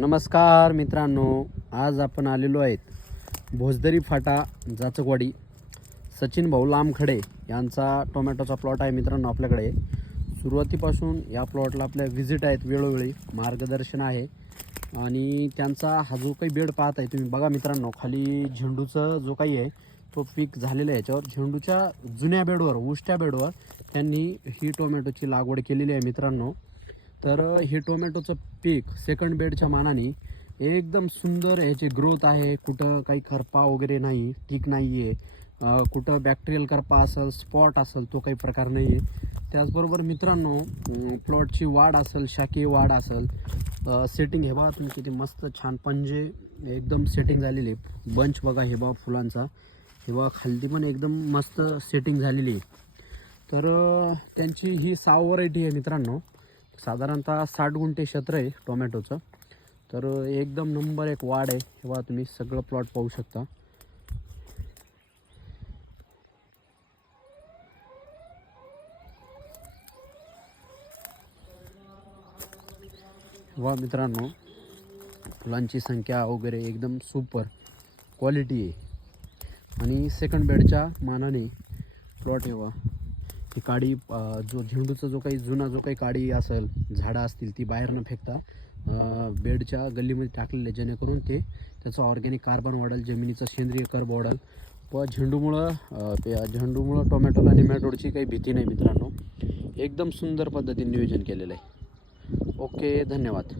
नमस्कार मित्रांनो आज आपण आलेलो आहेत भोजदरी फाटा जाचकवाडी. सचिन भाऊ लांबखडे यांचा टोमॅटोचा प्लॉट आहे मित्रांनो आपल्याकडे. सुरुवातीपासून या प्लॉटला आपल्या व्हिजिट आहेत वेळोवेळी मार्गदर्शन आहे. आणि त्यांचा हा जो काही बेड पाहत आहे तुम्ही बघा मित्रांनो खाली झेंडूचं जो काही आहे तो पीक झालेला आहे याच्यावर. झेंडूच्या जुन्या बेडवर उष्ट्या बेडवर त्यांनी ही टोमॅटोची लागवड केलेली आहे मित्रांनो. तर हे टोमॅटोचं पीक सेकंड बेडच्या मानाने एकदम सुंदर ह्याची ग्रोथ आहे. कुठं काही खरपा वगैरे नाही ठीक नाही आहे कुठं बॅक्टेरियल करपा असेल स्पॉट असेल तो काही प्रकार नाही आहे त्याचबरोबर मित्रांनो प्लॉटची वाढ असेल शाकीय वाढ असेल सेटिंग हे बघा तुम्ही किती मस्त छान. पंजे एकदम सेटिंग झालेली आहे. बंच बघा हे बघा फुलांचा. हे बघा खालती पण एकदम मस्त सेटिंग झालेली आहे. तर त्यांची ही सहा व्हरायटी आहे मित्रांनो. साधारणतः साठ गुंठे क्षेत्र आहे टोमॅटोचं. तर एकदम नंबर एक वाढ आहे. किंवा तुम्ही सगळं प्लॉट पाहू शकता. वा मित्रांनो फुलांची संख्या वगैरे एकदम सुपर क्वालिटी आहे. आणि सेकंड बेडच्या मानाने प्लॉट आहे ती काडी जो झेंडूचा जो काही जुना जो काही काडी असेल झाडं असतील ती बाहेर न फेकता बेडच्या गल्लीमध्ये टाकलेले जेणेकरून ते त्याचं ऑर्गॅनिक कार्बन वाढेल जमिनीचं सेंद्रिय कर्ब वाढेल. व झेंडूमुळं त्या झेंडूमुळं टोमॅटोला निमॅटोडची काही भीती नाही मित्रांनो. एकदम सुंदर पद्धतीने नियोजन केलेलं आहे. ओके धन्यवाद.